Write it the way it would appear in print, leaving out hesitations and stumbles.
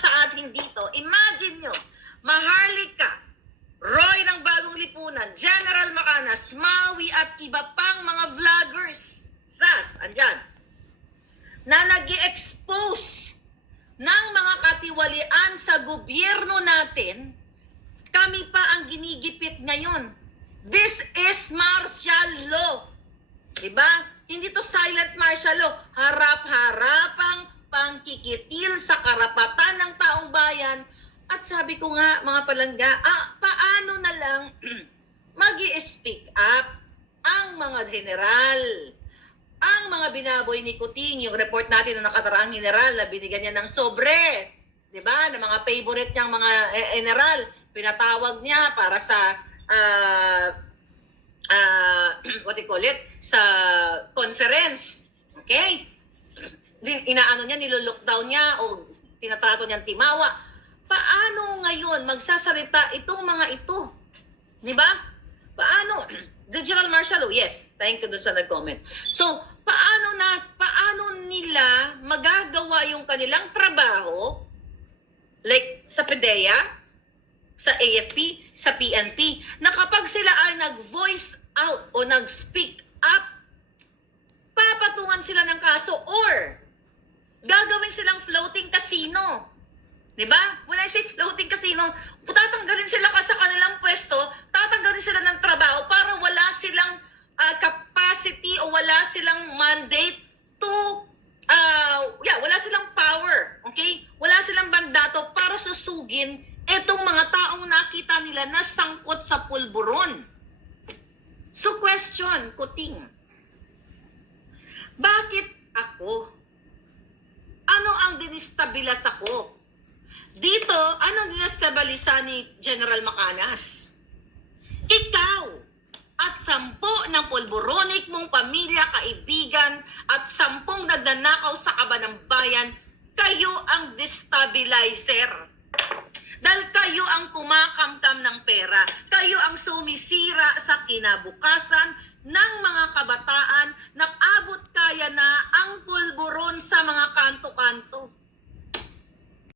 sa atin dito, imagine nyo, Maharlika, Roy ng Bagong Lipunan, General Macanas, Maui at iba pang mga vloggers, SAS, andyan, na nag-i-expose ng mga katiwalian sa gobyerno natin, kami pa ang ginigipit ngayon. This is martial law. Diba? Hindi to silent martial law. Harap-harapang pangkikitil sa karapatan ng taong bayan. At sabi ko nga, mga palangga, paano na lang mag-i-speak up ang mga general, ang mga binaboy ni Coutinho, yung report natin ng nakataraang general na binigyan niya ng sobre, di ba? Ng mga favorite niyang mga general, pinatawag niya para sa, what do you call it? Sa conference. Okay? Inaano niya, nilolockdown niya o tinatrato niyang timawa. Paano ngayon magsasalita itong mga ito? Di ba? Paano? Digital martial law, yes. Thank you doon sa nag-comment. So, paano nila magagawa yung kanilang trabaho, like sa PDEA, sa AFP, sa PNP, na kapag sila ay nag-voice out o nag-speak up, papatungan sila ng kaso or gagawin silang floating casino. Diba? When I say floating casino, tatanggalin sila sa kanilang pwesto, tatanggalin sila ng trabaho para wala silang capacity o wala silang mandate to, wala silang power, okay? Wala silang mandato para susugin etong mga taong nakita nila na sangkot sa pulburon. So question, Kuting, bakit ako? Ano ang dinestabilis ako? Dito, anong dinestabilisa ni General Macanas? Ikaw at 10 ng pulburonik mong pamilya, kaibigan at 10 nagnanakaw sa kaba ng bayan, kayo ang destabilizer. Dahil kayo ang kumakamkam ng pera, kayo ang sumisira sa kinabukasan ng mga kabataan, nag-abot kaya na ang pulburon sa mga kanto-kanto.